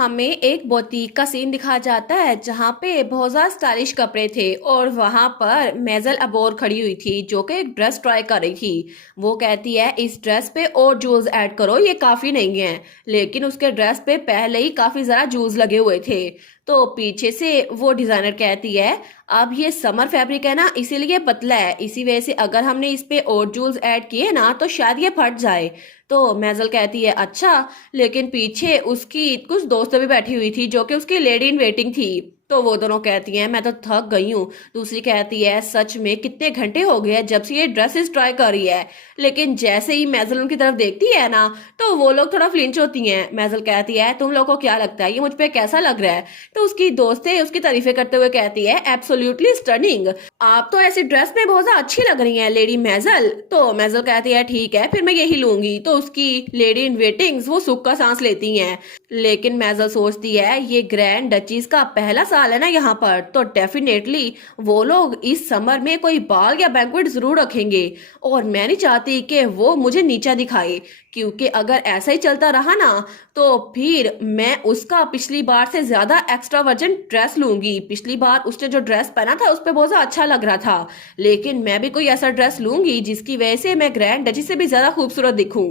हमें एक बुटीक का सीन दिखाया जाता है जहाँ पे बहुत ज़्यादा स्टाइलिश कपड़े थे और वहाँ पर मेजल अबोर खड़ी हुई थी जो कि एक ड्रेस ट्राई कर रही थी। वो कहती है इस ड्रेस पे और जूल्स ऐड करो, ये काफ़ी नहीं है। लेकिन उसके ड्रेस पे पहले ही काफ़ी ज़्यादा जूल्स लगे हुए थे। तो पीछे से वो डिज़ाइनर कहती है अब ये समर फैब्रिक है ना, इसीलिए पतला है, इसी वजह से अगर हमने इस पे और जूल्स ऐड किए ना तो शायद ये फट जाए। तो मेजल कहती है अच्छा, लेकिन पीछे उसकी कुछ दोस्त भी बैठी हुई थी जो कि उसकी लेडी इन वेटिंग थी। तो वो दोनों कहती हैं मैं तो थक गई हूँ। दूसरी कहती है सच में कितने घंटे हो गए जब से ये ड्रेसेस ट्राई कर रही है। लेकिन जैसे ही मेजल उनकी तरफ देखती है ना तो वो लोग थोड़ा फ्लिंच होती हैं। मेजल कहती है तुम लोग को क्या लगता है ये मुझ पे कैसा लग रहा है? तो उसकी दोस्तें उसकी तारीफें करते हुए कहती है एब्सोल्युटली स्टनिंग, आप तो ऐसी ड्रेस में बहुत ज्यादा अच्छी लग रही हैं लेडी मेजल। तो मेजल कहती है ठीक है फिर मैं यही लूंगी। तो उसकी लेडी इन वेटिंग्स वो सुख का सांस लेती हैं। लेकिन मेजल सोचती है ये ग्रैंड डचीज का पहला साल है ना यहाँ पर, तो डेफिनेटली वो लोग इस समर में कोई बाल या बैंक्वेट जरूर रखेंगे और मैं नहीं चाहती कि वो मुझे नीचा दिखाए, क्योंकि अगर ऐसा ही चलता रहा ना तो फिर मैं उसका पिछली बार से ज्यादा एक्स्ट्रा वर्जन ड्रेस लूंगी। पिछली बार उसने जो ड्रेस पहना था उस पर बहुत ज्यादा अच्छा लग रहा था, लेकिन मैं भी कोई ऐसा ड्रेस लूंगी जिसकी वजह से मैं ग्रैंड डची से भी ज्यादा खूबसूरत दिखूं।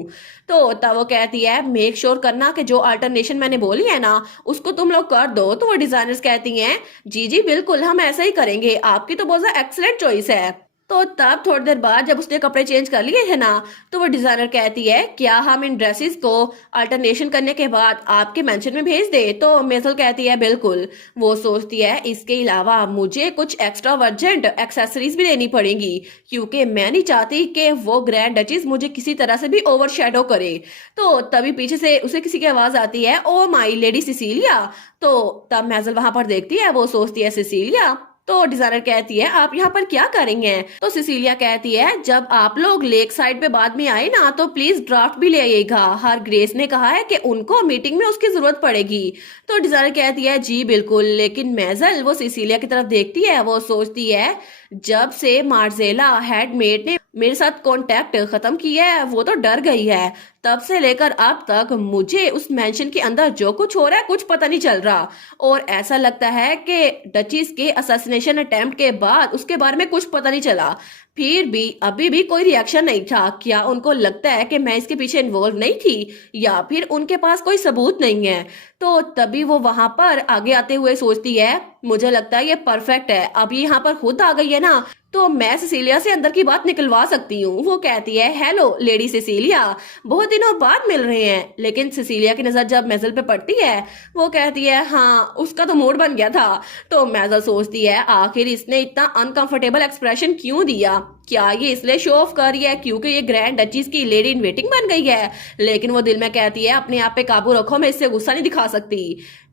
तो तब वो कहती है मेक श्योर करना कि जो अल्टरनेशन मैंने बोली है ना उसको तुम लोग कर दो। तो वो डिजाइनर्स कहती हैं जी जी बिल्कुल हम ऐसा ही करेंगे, आपकी तो बहुत ज्यादा एक्सलेंट चॉइस है। तो तब थोड़ी देर बाद जब उसने कपड़े चेंज कर लिए थे ना तो वो डिजाइनर कहती है क्या हम इन ड्रेसेस को अल्टरनेशन करने के बाद आपके मेंशन में भेज दे? तो मेजल कहती है बिल्कुल। वो सोचती है इसके अलावा मुझे कुछ एक्स्ट्रा वर्जेंट एक्सेसरीज भी लेनी पड़ेंगी, क्योंकि मैं नहीं चाहती कि वो ग्रैंड डचीज मुझे किसी तरह से भी ओवर शेडो करे। तो तभी पीछे से उसे किसी की आवाज आती है ओ माई लेडी सिसीलिया। तो तब मेजल वहां पर देखती है, वो सोचती है सिसीलिया। तो डिजाइनर कहती है आप यहाँ पर क्या करेंगे? तो सिसीलिया कहती है जब आप लोग लेक साइड पे बाद में आए ना तो प्लीज ड्राफ्ट भी ले आइएगा, हर ग्रेस ने कहा है कि उनको मीटिंग में उसकी जरूरत पड़ेगी। तो डिजाइनर कहती है जी बिल्कुल। लेकिन मेजल वो सिसीलिया की तरफ देखती है, वो सोचती है जब से मार्जेला हेडमेड ने मेरे साथ कांटेक्ट खत्म किया है वो तो डर गई है। तब से लेकर अब तक मुझे उस मेंशन के अंदर जो कुछ हो रहा है कुछ पता नहीं चल रहा, और ऐसा लगता है कि डचीज के असैसिनेशन अटेम्प्ट के बाद उसके बारे में कुछ पता नहीं चला। फिर भी अभी भी कोई रिएक्शन नहीं था। क्या उनको लगता है कि मैं इसके पीछे इन्वॉल्व नहीं थी, या फिर उनके पास कोई सबूत नहीं है? तो तभी वो वहां पर आगे आते हुए सोचती है मुझे लगता है ये परफेक्ट है, अब ये यहाँ पर खुद आ गई है ना तो मैं सिसीलिया से अंदर की बात निकलवा सकती हूँ। वो कहती है हेलो लेडी सिसीलिया, बहुत दिनों बाद मिल रहे हैं। लेकिन सिसीलिया की नजर जब मेजल पे पड़ती है वो कहती है हाँ उसका तो मूड बन गया था। तो मेजल सोचती है आखिर इसने इतना अनकंफर्टेबल एक्सप्रेशन क्यों दिया, क्या ये इसलिए शो ऑफ कर रही है क्योंकि ये ग्रैंड डचीज की लेडी इन वेटिंग बन गई है? लेकिन वो दिल में कहती है अपने आप पे काबू रखो, मैं इससे गुस्सा नहीं दिखा सकती।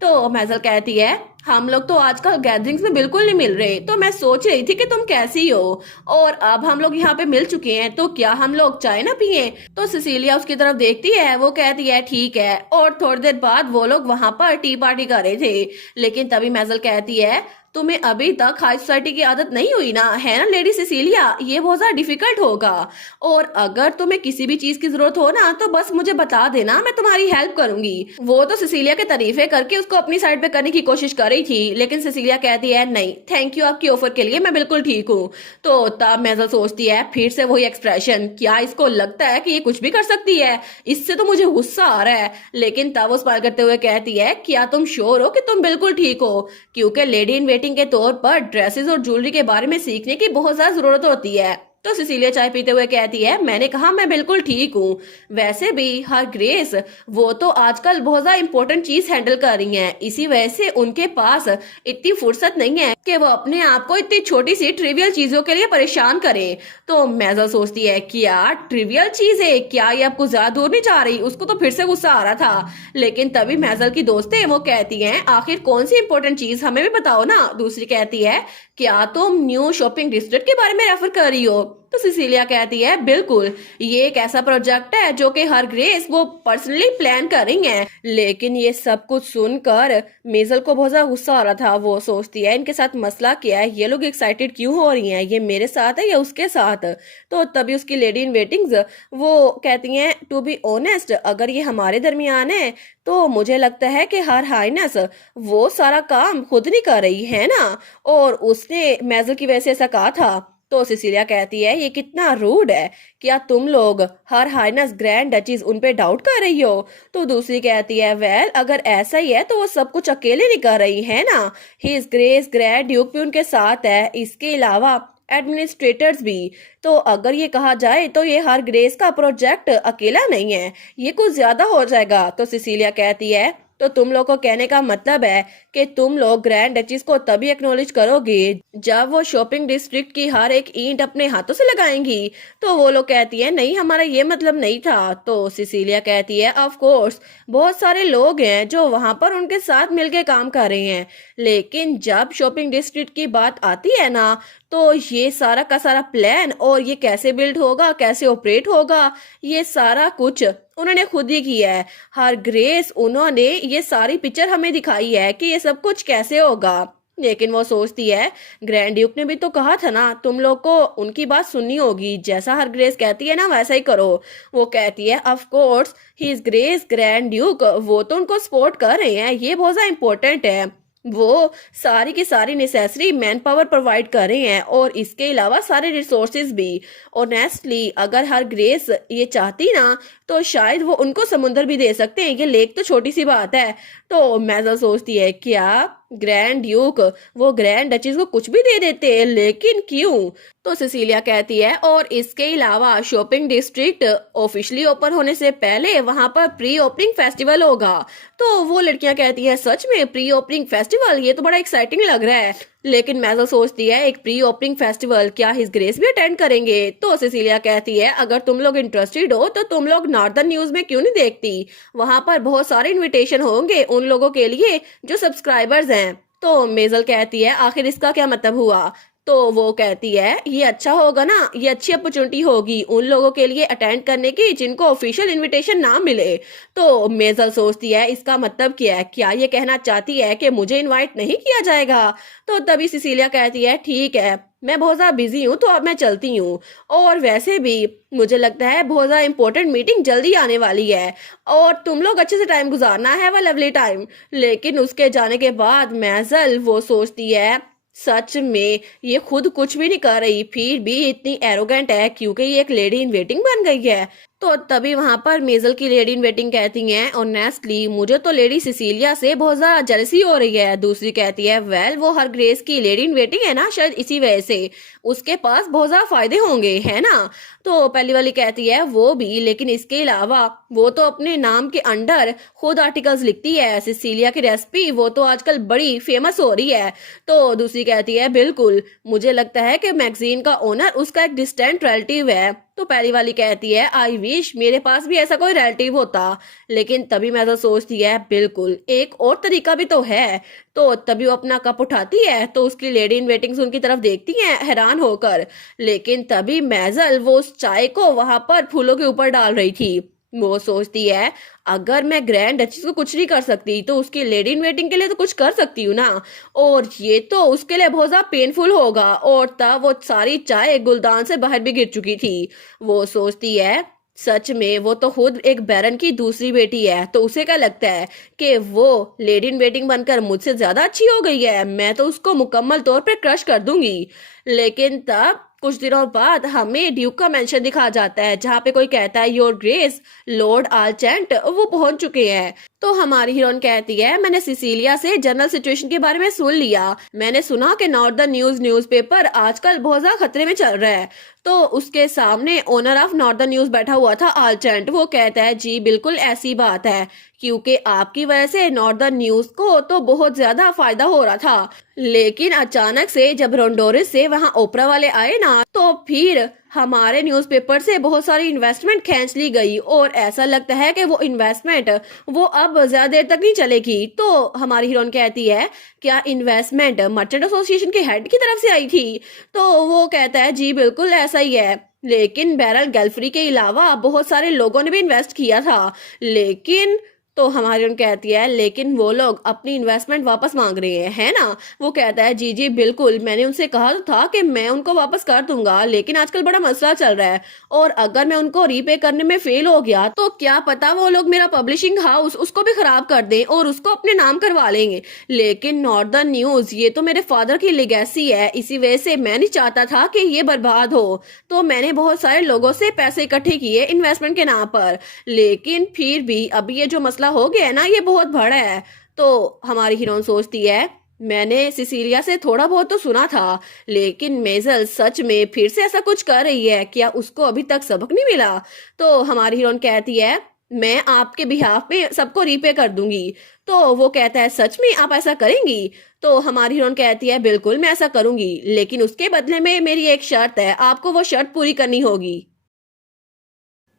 तो मेजल कहती है हम लोग तो आजकल गैदरिंग्स में बिल्कुल नहीं मिल रहे, तो मैं सोच रही थी कि तुम कैसी हो, और अब हम लोग यहाँ पे मिल चुके हैं तो क्या हम लोग चाय ना पिए? तो सिसीलिया उसकी तरफ देखती है, वो कहती है ठीक है। और थोड़ी देर बाद वो लोग वहां पर टी पार्टी कर रहे थे। लेकिन तभी मेजल कहती है तुम्हें अभी तक हाई सोसाइटी की आदत नहीं हुई ना, है ना लेडी सिसीलिया, ये बहुत ज्यादा डिफिकल्ट होगा। और अगर तुम्हें किसी भी चीज की जरूरत हो ना तो बस मुझे बता देना, मैं तुम्हारी हेल्प करूंगी। वो तो सिसीलिया के तारीफे करके उसको अपनी साइड पे करने की कोशिश कर रही थी, लेकिन सिसीलिया कहती है नहीं थैंक यू आपकी ऑफर के लिए, मैं बिल्कुल ठीक हूँ। तो तब मेजल सोचती है फिर से वही एक्सप्रेशन, क्या इसको लगता है कि ये कुछ भी कर सकती है? इससे तो मुझे गुस्सा आ रहा है। लेकिन तब वो स्माइल करते हुए कहती है क्या तुम श्योर हो कि तुम बिल्कुल ठीक हो? क्योंकि लेडी इन वेटिंग के तौर पर ड्रेसेस और ज्वेलरी के बारे में सीखने की बहुत ज्यादा जरूरत होती है। तो सिसीलिया चाय पीते हुए कहती है मैंने कहा मैं बिल्कुल ठीक हूँ। वैसे भी हर ग्रेस वो तो आजकल बहुत ज्यादा इंपॉर्टेंट चीज हैंडल कर रही हैं, इसी वजह से उनके पास इतनी फुर्सत नहीं है कि वो अपने आप को इतनी छोटी सी ट्रिवियल चीजों के लिए परेशान करे। तो मेजल सोचती है क्या ट्रिवियल चीज है, क्या ये आपको ज्यादा दूर नहीं जा रही? उसको तो फिर से गुस्सा आ रहा था। लेकिन तभी मेजल की दोस्तें वो कहती हैं आखिर कौन सी इंपॉर्टेंट चीज हमें भी बताओ ना। दूसरी कहती है क्या तुम न्यू शॉपिंग डिस्ट्रिक्ट के बारे में रेफर कर रही हो? तो सिसिलिया कहती है बिल्कुल, ये एक ऐसा प्रोजेक्ट है जो कि हर ग्रेस वो पर्सनली प्लान कर रही हैं। लेकिन ये सब कुछ सुनकर मेजल को बहुत ज्यादा गुस्सा आ रहा था। वो सोचती है इनके साथ मसला क्या है, ये लोग एक्साइटेड क्यों हो रही हैं, ये मेरे साथ है या उसके साथ। तो तभी उसकी लेडी इन वेटिंग्स वो कहती हैं टू बी ऑनेस्ट, अगर ये हमारे दरमियान है तो मुझे लगता है कि हर हाइनेस वो सारा काम खुद नहीं कर रही है ना, और उसने मेजल की वजह से ऐसा कहा था। तो सिसिलिया कहती है ये कितना रूड है, क्या तुम लोग हर हाइनेस ग्रैंड डचीज उन पे डाउट कर रही हो। तो दूसरी कहती है वेल अगर ऐसा ही है तो वो सब कुछ अकेले नहीं कर रही है ना, हिज ग्रेस ग्रैंड ड्यूक भी उनके साथ है, इसके अलावा एडमिनिस्ट्रेटर्स भी। तो अगर ये कहा जाए तो ये हर ग्रेस का प्रोजेक्ट अकेला नहीं है, ये कुछ ज्यादा हो जाएगा। तो सिसिलिया कहती है तो तुम लोग को कहने का मतलब है कि तुम लोग ग्रैंड डचीज को तभी एक्नॉलेज करोगे जब वो शॉपिंग डिस्ट्रिक्ट की हर एक ईंट अपने हाथों से लगाएंगी। तो वो लोग कहती है नहीं, हमारा ये मतलब नहीं था। तो सिसिलिया कहती है ऑफ कोर्स बहुत सारे लोग हैं जो वहां पर उनके साथ मिलके काम कर रहे हैं, लेकिन जब शॉपिंग डिस्ट्रिक्ट की बात आती है ना तो ये सारा का सारा प्लान और ये कैसे बिल्ड होगा, कैसे ऑपरेट होगा, ये सारा कुछ उन्होंने खुद ही किया है। हर ग्रेस उन्होंने ये सारी पिक्चर हमें दिखाई है कि ये सब कुछ कैसे होगा। लेकिन वो सोचती है ग्रैंड ड्यूक ने भी तो कहा था ना तुम लोग को उनकी बात सुननी होगी, जैसा हर ग्रेस कहती है ना वैसा ही करो। वो कहती है of course his grace grand Duke वो तो उनको सपोर्ट कर रहे हैं, ये बहुत ज्यादा इंपॉर्टेंट है, वो सारी की सारी नेसेसरी मैन पावर प्रोवाइड कर रहे हैं और इसके अलावा सारे रिसोर्सेज भी। ऑनेस्टली अगर हर ग्रेस ये चाहती ना तो शायद वो उनको समुंदर भी दे सकते हैं, ये लेक तो छोटी सी बात है। तो मेजल सोचती है क्या ग्रैंड ड्यूक वो ग्रैंड डचीज को कुछ भी दे देते हैं, लेकिन क्यों। तो सिसिलिया कहती है और इसके अलावा शॉपिंग डिस्ट्रिक्ट ऑफिशियली ओपन होने से पहले वहां पर प्री ओपनिंग फेस्टिवल होगा। तो वो लड़कियां कहती है सच में प्री ओपनिंग फेस्टिवल, ये तो बड़ा एक्साइटिंग लग रहा है। लेकिन मेजल सोचती है एक प्री ओपनिंग फेस्टिवल क्या हिज ग्रेस भी अटेंड करेंगे। तो सिसिलिया कहती है अगर तुम लोग इंटरेस्टेड हो तो तुम लोग नॉर्दर्न न्यूज में क्यों नहीं देखती, वहां पर बहुत सारे इनविटेशन होंगे उन लोगों के लिए जो सब्सक्राइबर्स हैं। तो मेजल कहती है आखिर इसका क्या मतलब हुआ। तो वो कहती है ये अच्छा होगा ना, ये अच्छी अपॉर्चुनिटी होगी उन लोगों के लिए अटेंड करने की जिनको ऑफिशियल इनविटेशन ना मिले। तो मेजल सोचती है इसका मतलब क्या है, क्या ये कहना चाहती है कि मुझे इनवाइट नहीं किया जाएगा। तो तभी सिसिलिया कहती है ठीक है मैं बहुत ज्यादा बिजी हूँ तो अब मैं चलती हूँ, और वैसे भी मुझे लगता है बहुत ज्यादा इंपॉर्टेंट मीटिंग जल्दी आने वाली है और तुम लोग अच्छे से टाइम गुजारना है, वो लवली टाइम। लेकिन उसके जाने के बाद मेजल वो सोचती है सच में ये खुद कुछ भी नहीं कर रही फिर भी इतनी एरोगेंट है क्योंकि ये एक लेडी इन वेटिंग बन गई है। तो तभी वहां पर मेजल की लेडी इन वेटिंग कहती हैं ऑनेस्टली मुझे तो लेडी सिसिलिया से बहुत ज्यादा जेलसी हो रही है। दूसरी कहती है वेल वो हर ग्रेस की लेडी इन वेटिंग है ना, शायद इसी वजह से उसके पास बहुत ज्यादा फायदे होंगे है ना। तो पहली वाली कहती है वो भी, लेकिन इसके अलावा वो तो अपने नाम के अंडर खुद आर्टिकल्स लिखती है, सिसिलिया की रेसिपी वो तो आजकल बड़ी फेमस हो रही है। तो दूसरी कहती है बिल्कुल मुझे लगता है कि मैगजीन का ओनर उसका एक डिस्टेंट रिलेटिव है। तो पहली वाली कहती है आई विश मेरे पास भी ऐसा कोई रिलेटिव होता। लेकिन तभी मैं तो सोचती है बिल्कुल एक और तरीका भी तो है। तो तभी वो अपना कप उठाती है तो उसकी लेडी इन वेटिंग्स उनकी तरफ देखती हैं हैरान होकर। लेकिन तभी मेजल वो उस चाय को वहां पर फूलों के ऊपर डाल रही थी। वो सोचती है अगर मैं ग्रैंड डचीज को कुछ नहीं कर सकती तो उसकी लेडी इन वेटिंग के लिए तो कुछ कर सकती हूँ ना, और ये तो उसके लिए बहुत ज्यादा पेनफुल होगा। और तब वो सारी चाय गुलदान से बाहर भी गिर चुकी थी। वो सोचती है सच में वो तो खुद एक बैरन की दूसरी बेटी है, तो उसे क्या लगता है कि वो लेडी इन वेटिंग बनकर मुझसे ज्यादा अच्छी हो गई है, मैं तो उसको मुकम्मल तौर पे क्रश कर दूंगी। लेकिन तब कुछ दिनों बाद हमें ड्यूक का मेंशन दिखा जाता है जहाँ पे कोई कहता है योर ग्रेस लॉर्ड आलचेंट वो पहुंच चुके हैं। तो हमारी हीरोइन कहती है मैंने सिसिलिया से जनरल सिचुएशन के बारे में सुन लिया, मैंने सुना कि नॉर्दर्न न्यूज़पेपर आजकल बहुत ज्यादा खतरे में चल रहा है। तो उसके सामने ओनर ऑफ नॉर्दर्न न्यूज बैठा हुआ था आलचेंट, वो कहता है जी बिल्कुल ऐसी बात है क्योंकि आपकी वजह से नॉर्दर्न न्यूज को तो बहुत ज्यादा फायदा हो रहा था, लेकिन अचानक से जब रोंडोरिस से वहां ओपरा वाले आए ना, तो फिर हमारे न्यूज़पेपर से बहुत सारी इन्वेस्टमेंट खींच ली गई और ऐसा लगता है कि वो इन्वेस्टमेंट वो अब ज्यादा देर तक नहीं चलेगी। तो हमारी हीरोइन कहती है, क्या इन्वेस्टमेंट मर्चेंट एसोसिएशन के हेड की तरफ से आई थी? तो वो कहता है, जी बिल्कुल ऐसा ही है, लेकिन बैरल गैल्फ्री के अलावा बहुत सारे लोगों ने भी इन्वेस्ट किया था। लेकिन तो हमारी उन कहती है, लेकिन वो लोग अपनी इन्वेस्टमेंट वापस मांग रहे हैं, है ना? वो कहता है, जी जी बिल्कुल, मैंने उनसे कहा तो था कि मैं उनको वापस कर दूंगा, लेकिन आजकल बड़ा मसला चल रहा है और अगर मैं उनको रीपे करने में फेल हो गया तो क्या पता वो लोग मेरा पब्लिशिंग हाउस उसको भी खराब कर दें और उसको अपने नाम करवा लेंगे। लेकिन नॉर्दर्न न्यूज ये तो मेरे फादर की लेगेसी है, इसी वजह से मैं नहीं चाहता था कि ये बर्बाद हो। तो मैंने बहुत सारे लोगों से पैसे इकट्ठे किए इन्वेस्टमेंट के नाम पर, लेकिन फिर भी अब ये जो मसला हो गया है ना, ये बहुत बड़ा है। तो हमारी हीरोइन सोचती है, मैंने सिसिलिया से थोड़ा बहुत तो सुना था, लेकिन मेजल सच में फिर से ऐसा कुछ कर रही है क्या? उसको अभी तक सबक नहीं मिला? तो हमारी हीरोइन कहती है, मैं आपके बिहाफ पे सबको रीपे कर दूंगी। तो वो कहता है, सच में आप ऐसा करेंगी? तो हमारी हीरोइन कहती है, बिल्कुल मैं ऐसा करूंगी, लेकिन उसके बदले में मेरी एक शर्त है, आपको वो शर्त पूरी करनी होगी।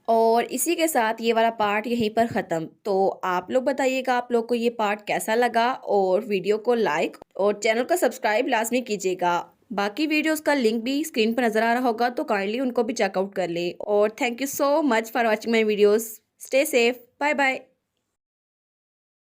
और इसी के साथ ये वाला पार्ट यहीं पर ख़त्म। तो आप लोग बताइएगा आप लोग को ये पार्ट कैसा लगा, और वीडियो को लाइक और चैनल को सब्सक्राइब लाजमी कीजिएगा। बाकी वीडियोस का लिंक भी स्क्रीन पर नज़र आ रहा होगा, तो काइंडली उनको भी चेकआउट कर ले। और thank you so much for watching my videos. Stay safe, bye bye.